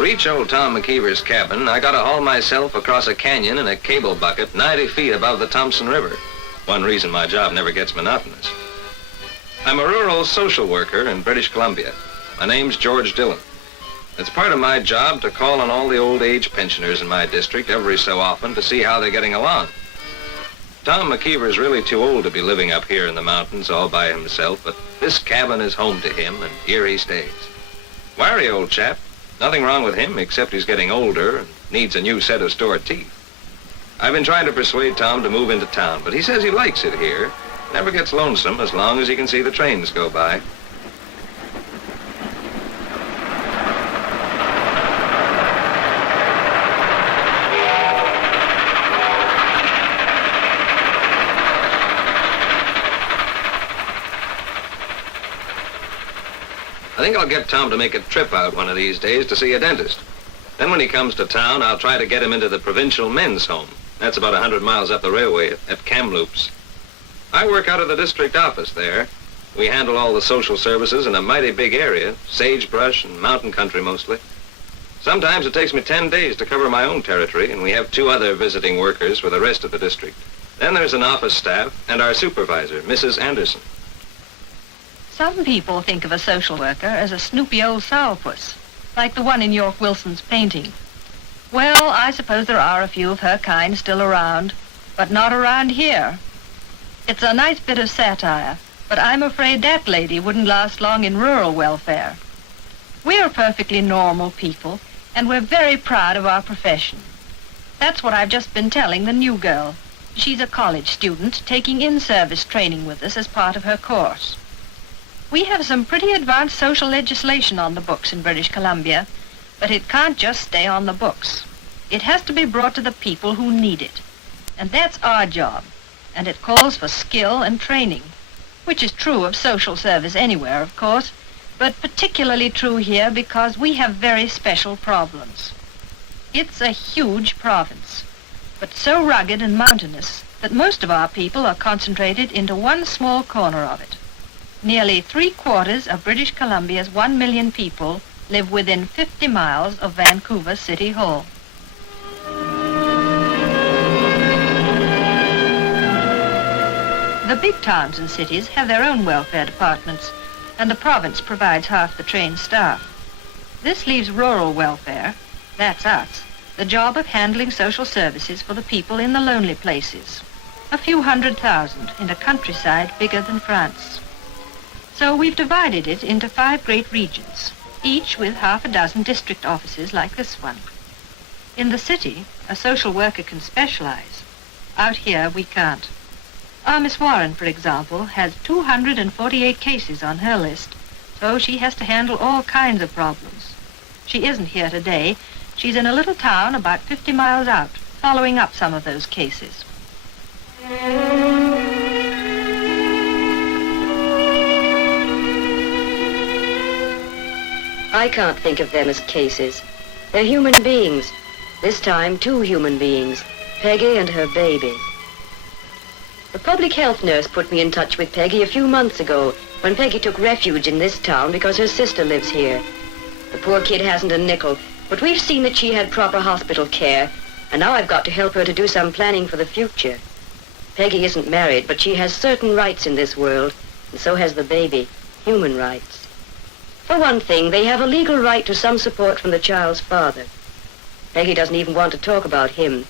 To reach old Tom McKeever's cabin, I gotta haul myself across a canyon in a cable bucket 90 feet above the Thompson River. One reason my job never gets monotonous. I'm a rural social worker in British Columbia. My name's George Dillon. It's part of my job to call on all the old age pensioners in my district every so often to see how they're getting along. Tom McKeever's really too old to be living up here in the mountains all by himself, but this cabin is home to him, and here he stays. Wiry old chap. Nothing wrong with him, except he's getting older and needs a new set of stored teeth. I've been trying to persuade Tom to move into town, but he says he likes it here. Never gets lonesome as long as he can see the trains go by. I think I'll get Tom to make a trip out one of these days to see a dentist. Then when he comes to town, I'll try to get him into the provincial men's home. That's about 100 miles up the railway at Kamloops. I work out of the district office there. We handle all the social services in a mighty big area, sagebrush and mountain country mostly. Sometimes it takes me 10 days to cover my own territory, and we have 2 other visiting workers for the rest of the district. Then there's an office staff and our supervisor, Mrs. Anderson. Some people think of a social worker as a snoopy old sourpuss, like the one in York Wilson's painting. Well, I suppose there are a few of her kind still around, but not around here. It's a nice bit of satire, but I'm afraid that lady wouldn't last long in rural welfare. We're perfectly normal people, and we're very proud of our profession. That's what I've just been telling the new girl. She's a college student taking in-service training with us as part of her course. We have some pretty advanced social legislation on the books in British Columbia, but it can't just stay on the books. It has to be brought to the people who need it. And that's our job. And it calls for skill and training, which is true of social service anywhere, of course, but particularly true here because we have very special problems. It's a huge province, but so rugged and mountainous that most of our people are concentrated into one small corner of it. Nearly 3/4 of British Columbia's 1 million people live within 50 miles of Vancouver City Hall. The big towns and cities have their own welfare departments, and the province provides half the trained staff. This leaves rural welfare, that's us, the job of handling social services for the people in the lonely places, a few 100,000 in a countryside bigger than France. So we've divided it into 5 great regions, each with half a dozen district offices like this one. In the city, a social worker can specialize. Out here, we can't. Our Miss Warren, for example, has 248 cases on her list, so she has to handle all kinds of problems. She isn't here today. She's in a little town about 50 miles out, following up some of those cases. I can't think of them as cases. They're human beings. This time, 2 human beings, Peggy and her baby. The public health nurse put me in touch with Peggy a few months ago when Peggy took refuge in this town because her sister lives here. The poor kid hasn't a nickel, but we've seen that she had proper hospital care, and now I've got to help her to do some planning for the future. Peggy isn't married, but she has certain rights in this world, and so has the baby, human rights. For one thing, they have a legal right to some support from the child's father. Peggy doesn't even want to talk about him.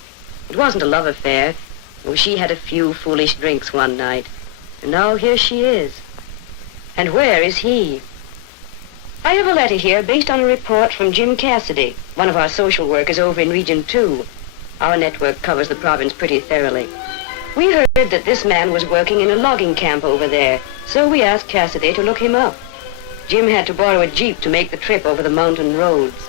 It wasn't a love affair. Oh, she had a few foolish drinks one night, and now here she is. And where is he? I have a letter here based on a report from Jim Cassidy, one of our social workers over in Region 2. Our network covers the province pretty thoroughly. We heard that this man was working in a logging camp over there, so we asked Cassidy to look him up. Jim had to borrow a jeep to make the trip over the mountain roads.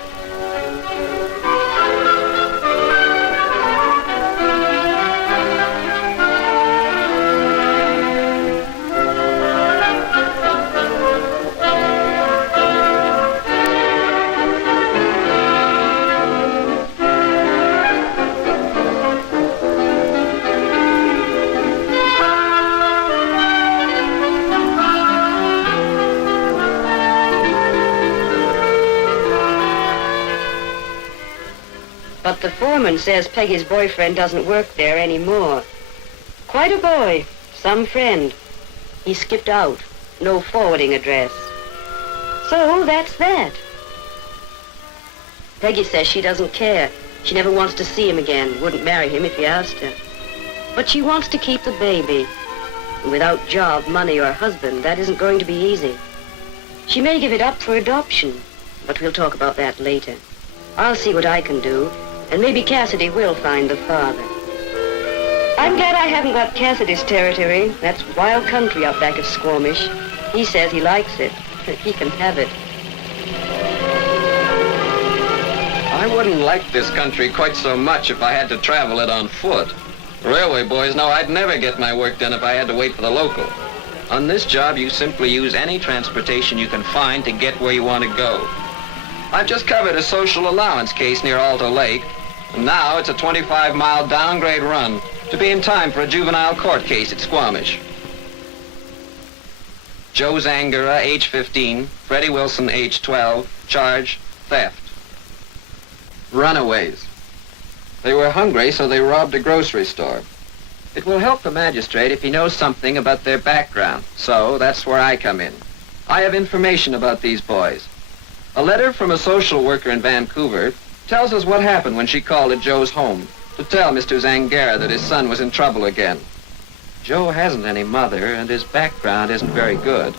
But the foreman says Peggy's boyfriend doesn't work there anymore. Quite a boy, some friend. He skipped out, no forwarding address. So that's that. Peggy says she doesn't care. She never wants to see him again, wouldn't marry him if he asked her. But she wants to keep the baby. And without job, money, or husband, that isn't going to be easy. She may give it up for adoption, but we'll talk about that later. I'll see what I can do, and maybe Cassidy will find the father. I'm glad I haven't got Cassidy's territory. That's wild country out back of Squamish. He says he likes it. He can have it. I wouldn't like this country quite so much if I had to travel it on foot. Railway boys know I'd never get my work done if I had to wait for the local. On this job, you simply use any transportation you can find to get where you want to go. I've just covered a social allowance case near Alta Lake, and now it's a 25-mile downgrade run to be in time for a juvenile court case at Squamish. Joe Zangara, age 15, Freddie Wilson, age 12, charge theft. Runaways. They were hungry, so they robbed a grocery store. It will help the magistrate if he knows something about their background, so that's where I come in. I have information about these boys. A letter from a social worker in Vancouver tells us what happened when she called at Joe's home to tell Mr. Zangara that his son was in trouble again. Joe hasn't any mother, and his background isn't very good.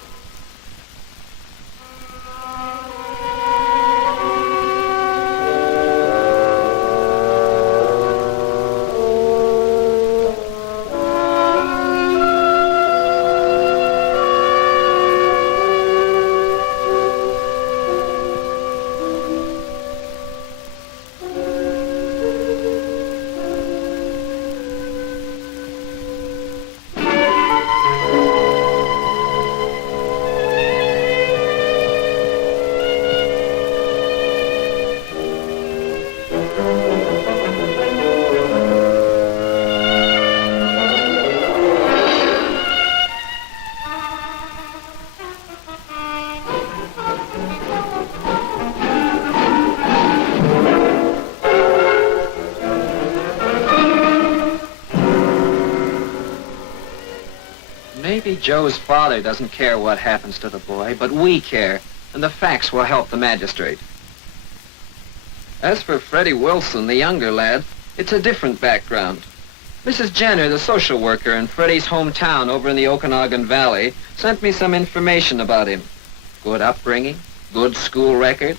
Maybe Joe's father doesn't care what happens to the boy, but we care, and the facts will help the magistrate. As for Freddie Wilson, the younger lad, it's a different background. Mrs. Jenner, the social worker in Freddie's hometown over in the Okanagan Valley, sent me some information about him. Good upbringing, good school record.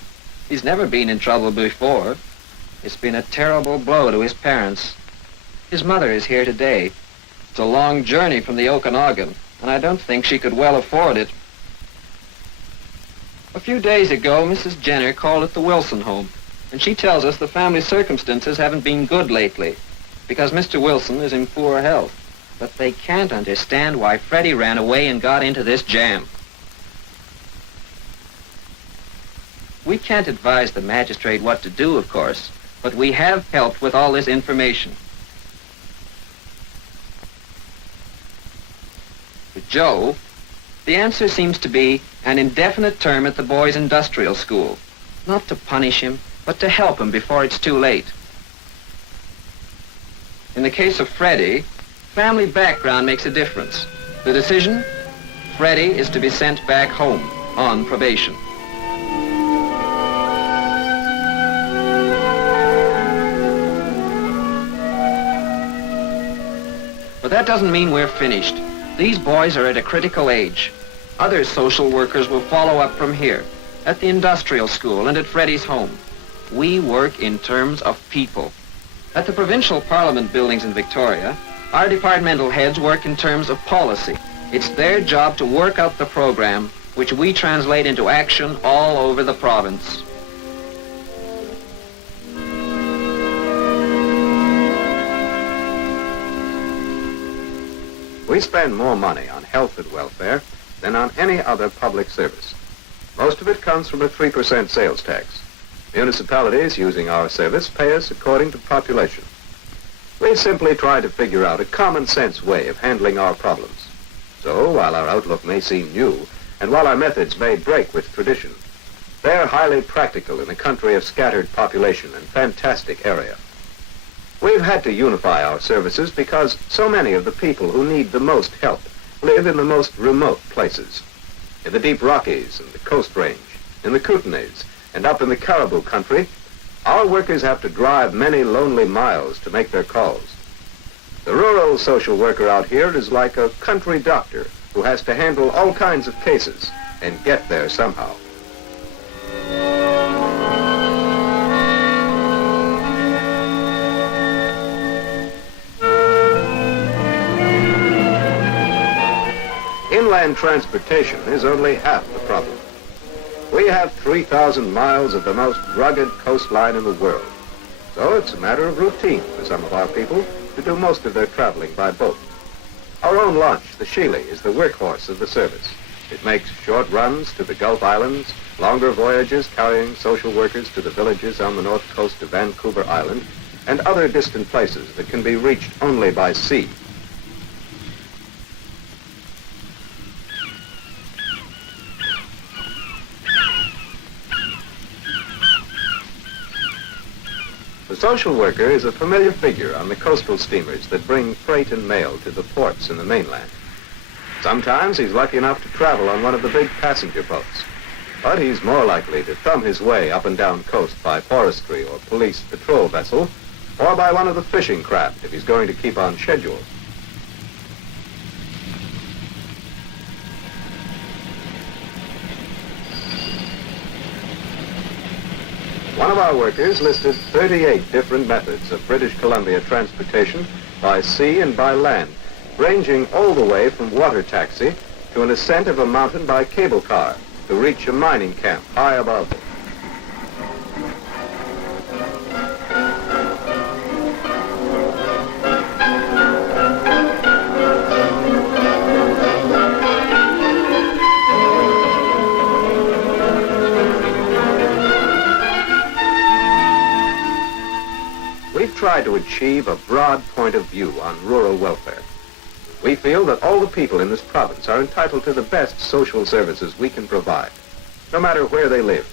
He's never been in trouble before. It's been a terrible blow to his parents. His mother is here today. It's a long journey from the Okanagan, and I don't think she could well afford it. A few days ago, Mrs. Jenner called at the Wilson home, and she tells us the family circumstances haven't been good lately, because Mr. Wilson is in poor health. But they can't understand why Freddie ran away and got into this jam. We can't advise the magistrate what to do, of course, but we have helped with all this information. For Joe, the answer seems to be an indefinite term at the boys' industrial school. Not to punish him, but to help him before it's too late. In the case of Freddie, family background makes a difference. The decision? Freddie is to be sent back home on probation. But that doesn't mean we're finished. These boys are at a critical age. Other social workers will follow up from here, at the industrial school and at Freddie's home. We work in terms of people. At the provincial parliament buildings in Victoria, our departmental heads work in terms of policy. It's their job to work out the program, which we translate into action all over the province. We spend more money on health and welfare than on any other public service. Most of it comes from a 3% sales tax. Municipalities using our service pay us according to population. We simply try to figure out a common sense way of handling our problems. So while our outlook may seem new, and while our methods may break with tradition, they're highly practical in a country of scattered population and fantastic area. We've had to unify our services because so many of the people who need the most help live in the most remote places. In the deep Rockies and the Coast Range, in the Kootenays, and up in the Caribou country, our workers have to drive many lonely miles to make their calls. The rural social worker out here is like a country doctor who has to handle all kinds of cases and get there somehow. Inland transportation is only half the problem. We have 3,000 miles of the most rugged coastline in the world. So it's a matter of routine for some of our people to do most of their traveling by boat. Our own launch, the Sheely, is the workhorse of the service. It makes short runs to the Gulf Islands, longer voyages carrying social workers to the villages on the north coast of Vancouver Island, and other distant places that can be reached only by sea. The social worker is a familiar figure on the coastal steamers that bring freight and mail to the ports in the mainland. Sometimes he's lucky enough to travel on one of the big passenger boats, but he's more likely to thumb his way up and down coast by forestry or police patrol vessel, or by one of the fishing craft if he's going to keep on schedule. One of our workers listed 38 different methods of British Columbia transportation by sea and by land, ranging all the way from water taxi to an ascent of a mountain by cable car to reach a mining camp high above. We've tried to achieve a broad point of view on rural welfare. We feel that all the people in this province are entitled to the best social services we can provide, no matter where they live,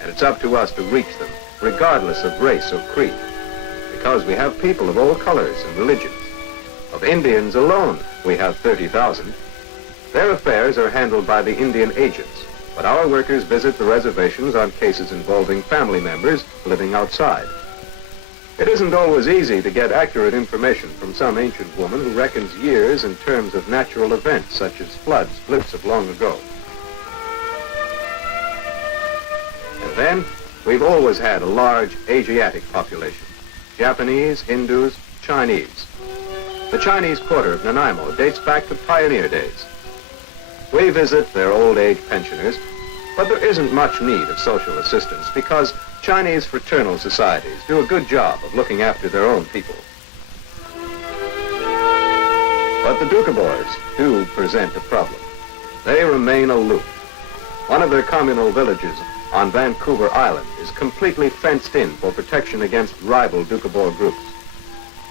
and it's up to us to reach them, regardless of race or creed, because we have people of all colors and religions. Of Indians alone, we have 30,000. Their affairs are handled by the Indian agents, but our workers visit the reservations on cases involving family members living outside. It isn't always easy to get accurate information from some ancient woman who reckons years in terms of natural events such as floods, blips of long ago. And then, we've always had a large Asiatic population: Japanese, Hindus, Chinese. The Chinese quarter of Nanaimo dates back to pioneer days. We visit their old age pensioners, but there isn't much need of social assistance because Chinese fraternal societies do a good job of looking after their own people. But the Doukhobors do present a problem. They remain aloof. One of their communal villages on Vancouver Island is completely fenced in for protection against rival Doukhobor groups.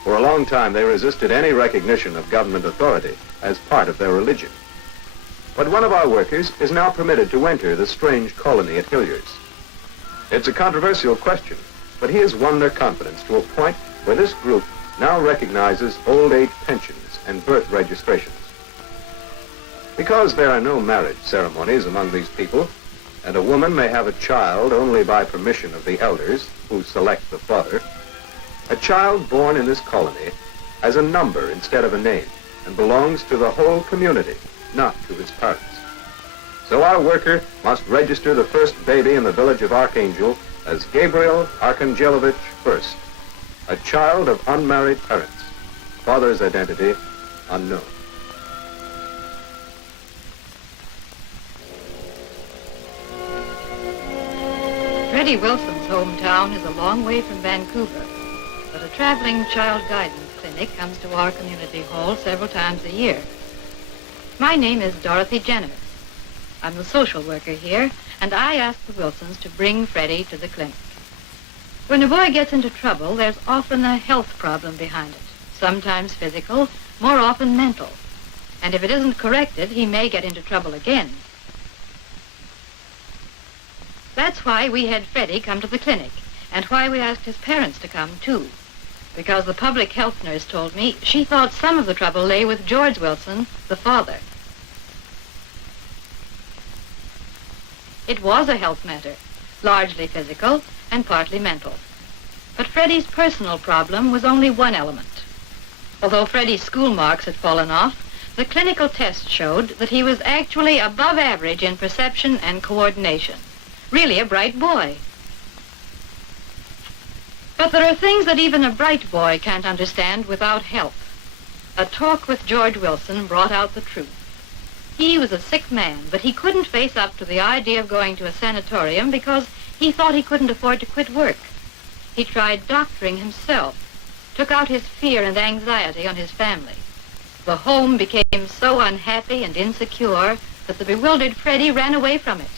For a long time, they resisted any recognition of government authority as part of their religion. But one of our workers is now permitted to enter the strange colony at Hilliers. It's a controversial question, but he has won their confidence to a point where this group now recognizes old age pensions and birth registrations. Because there are no marriage ceremonies among these people, and a woman may have a child only by permission of the elders, who select the father, a child born in this colony has a number instead of a name and belongs to the whole community, not to his parents. So our worker must register the first baby in the village of Archangel as Gabriel Archangelovich First, a child of unmarried parents, father's identity unknown. Freddie Wilson's hometown is a long way from Vancouver, but a traveling child guidance clinic comes to our community hall several times a year. My name is Dorothy Jenner. I'm the social worker here, and I ask the Wilsons to bring Freddie to the clinic. When a boy gets into trouble, there's often a health problem behind it, sometimes physical, more often mental. And if it isn't corrected, he may get into trouble again. That's why we had Freddie come to the clinic, and why we asked his parents to come, too. because the public health nurse told me she thought some of the trouble lay with George Wilson, the father. It was a health matter, largely physical and partly mental. But Freddie's personal problem was only one element. Although Freddie's school marks had fallen off, the clinical test showed that he was actually above average in perception and coordination. Really a bright boy. But there are things that even a bright boy can't understand without help. A talk with George Wilson brought out the truth. He was a sick man, but he couldn't face up to the idea of going to a sanatorium because he thought he couldn't afford to quit work. He tried doctoring himself, took out his fear and anxiety on his family. The home became so unhappy and insecure that the bewildered Freddie ran away from it.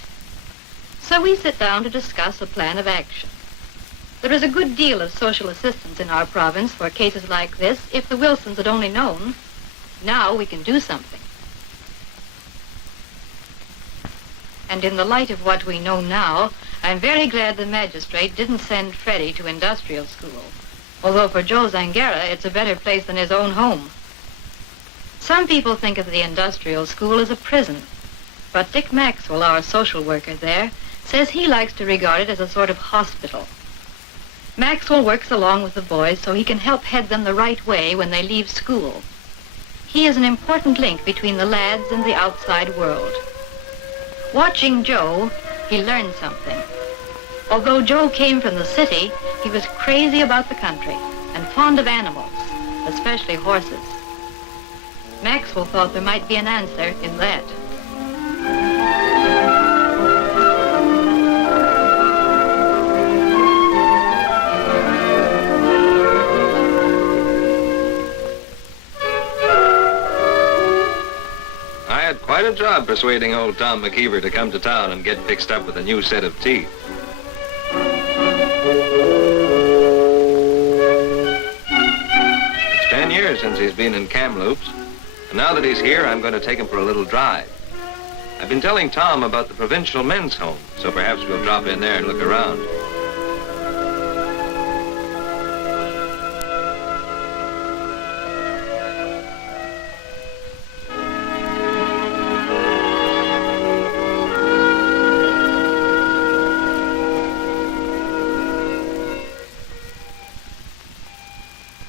So we sit down to discuss a plan of action. There is a good deal of social assistance in our province for cases like this if the Wilsons had only known. Now we can do something. And in the light of what we know now, I'm very glad the magistrate didn't send Freddie to industrial school. Although for Joe Zangara, it's a better place than his own home. Some people think of the industrial school as a prison. But Dick Maxwell, our social worker there, says he likes to regard it as a sort of hospital. Maxwell works along with the boys so he can help head them the right way when they leave school. He is an important link between the lads and the outside world. Watching Joe, he learned something. Although Joe came from the city, he was crazy about the country and fond of animals, especially horses. Maxwell thought there might be an answer in that. I had quite a job persuading old Tom McKeever to come to town and get fixed up with a new set of teeth. It's 10 years since he's been in Kamloops, and now that he's here, I'm going to take him for a little drive. I've been telling Tom about the provincial men's home, so perhaps we'll drop in there and look around.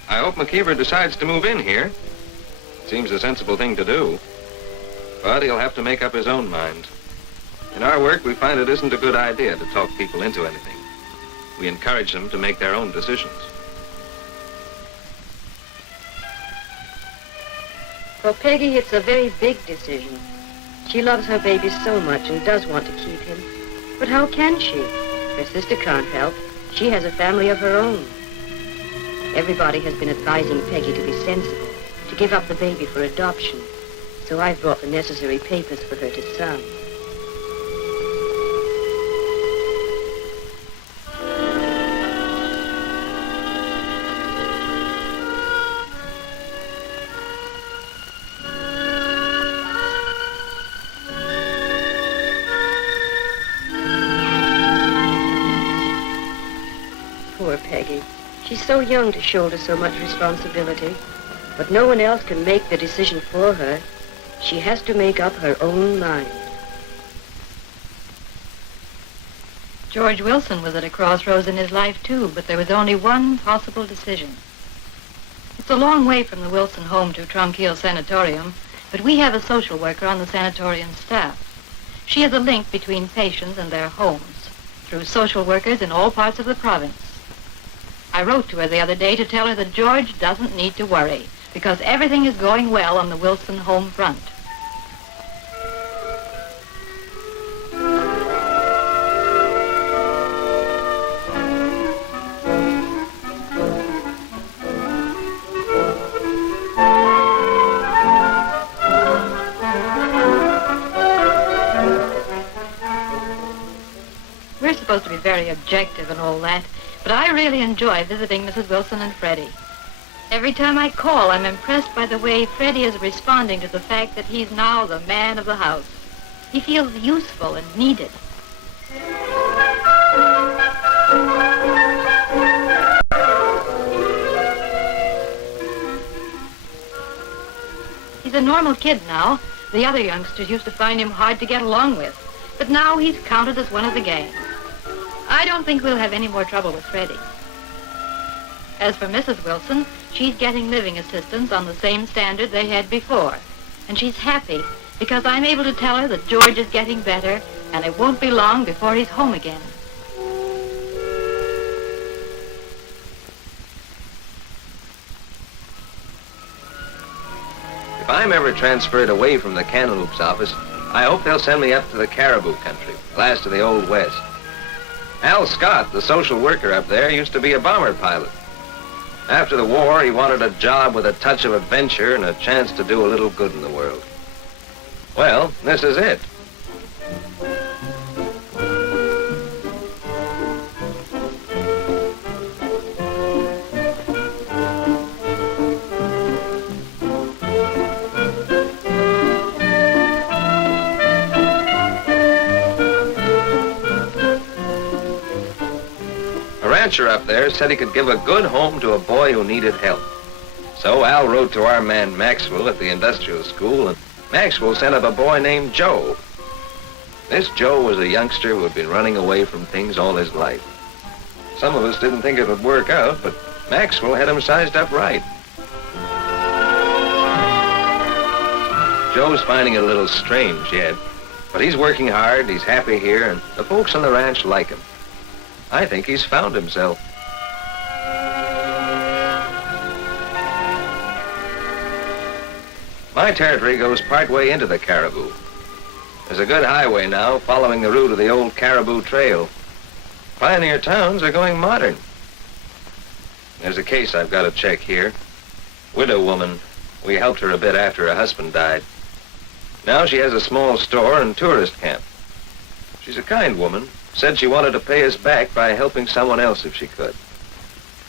I hope McKeever decides to move in here. Seems a sensible thing to do. But he'll have to make up his own mind. In our work, we find it isn't a good idea to talk people into anything. We encourage them to make their own decisions. For Peggy, it's a very big decision. She loves her baby so much and does want to keep him. But how can she? Her sister can't help. She has a family of her own. Everybody has been advising Peggy to be sensible, to give up the baby for adoption. So I've brought the necessary papers for her to sign. Poor Peggy. She's so young to shoulder so much responsibility, but no one else can make the decision for her. She has to make up her own mind. George Wilson was at a crossroads in his life, too, but there was only one possible decision. It's a long way from the Wilson home to Trunk-Hill Sanatorium, but we have a social worker on the sanatorium staff. She is a link between patients and their homes, through social workers in all parts of the province. I wrote to her the other day to tell her that George doesn't need to worry, because everything is going well on the Wilson home front. We're supposed to be very objective and all that, but I really enjoy visiting Mrs. Wilson and Freddie. Every time I call, I'm impressed by the way Freddie is responding to the fact that he's now the man of the house. He feels useful and needed. He's a normal kid now. The other youngsters used to find him hard to get along with. But now he's counted as one of the gang. I don't think we'll have any more trouble with Freddie. As for Mrs. Wilson, she's getting living assistance on the same standard they had before. And she's happy because I'm able to tell her that George is getting better and it won't be long before he's home again. If I'm ever transferred away from the Kamloops office, I hope they'll send me up to the Caribou country, last of the Old West. Al Scott, the social worker up there, used to be a bomber pilot. After the war, he wanted a job with a touch of adventure and a chance to do a little good in the world. Well, this is it. A rancher up there said he could give a good home to a boy who needed help. So Al wrote to our man Maxwell at the industrial school, and Maxwell sent up a boy named Joe. This Joe was a youngster who had been running away from things all his life. Some of us didn't think it would work out, but Maxwell had him sized up right. Joe's finding it a little strange yet, but he's working hard, he's happy here, and the folks on the ranch like him. I think he's found himself. My territory goes partway into the Caribou. There's a good highway now following the route of the old Caribou Trail. Pioneer towns are going modern. There's a case I've got to check here. Widow woman. We helped her a bit after her husband died. Now she has a small store and tourist camp. She's a kind woman. Said she wanted to pay us back by helping someone else if she could.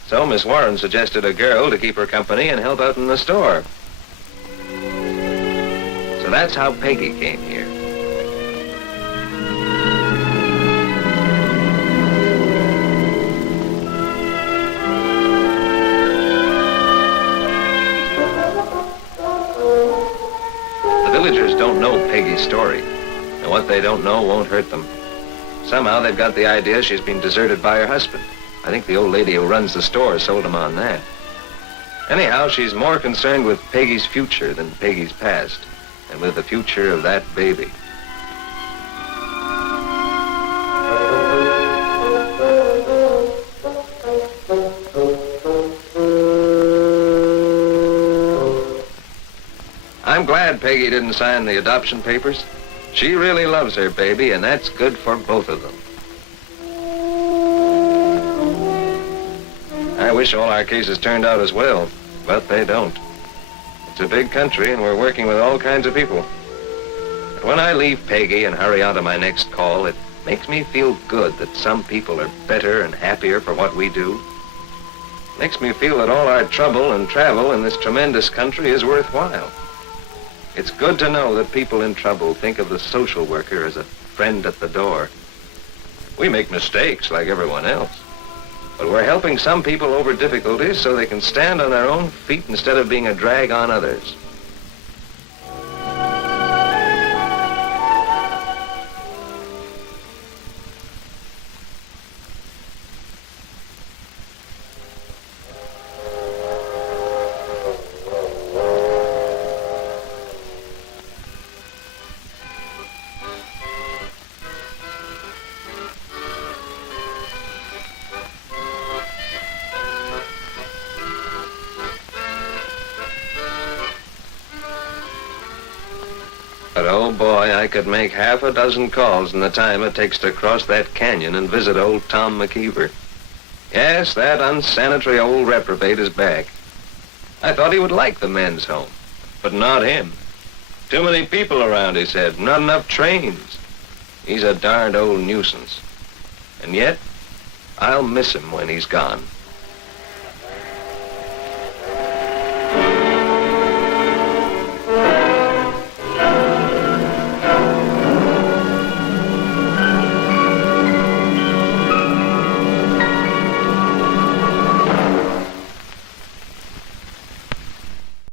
So Miss Warren suggested a girl to keep her company and help out in the store. So that's how Peggy came here. The villagers don't know Peggy's story, and what they don't know won't hurt them. Somehow they've got the idea she's been deserted by her husband. I think the old lady who runs the store sold him on that. Anyhow, she's more concerned with Peggy's future than Peggy's past, and with the future of that baby. I'm glad Peggy didn't sign the adoption papers. She really loves her baby, and that's good for both of them. I wish all our cases turned out as well, but they don't. It's a big country, and we're working with all kinds of people. But when I leave Peggy and hurry on to my next call, it makes me feel good that some people are better and happier for what we do. It makes me feel that all our trouble and travel in this tremendous country is worthwhile. It's good to know that people in trouble think of the social worker as a friend at the door. We make mistakes like everyone else, but we're helping some people over difficulties so they can stand on their own feet instead of being a drag on others. But oh boy, I could make half a dozen calls in the time it takes to cross that canyon and visit old Tom McKeever. Yes, that unsanitary old reprobate is back. I thought he would like the men's home, but not him. Too many people around, he said, not enough trains. He's a darned old nuisance. And yet, I'll miss him when he's gone.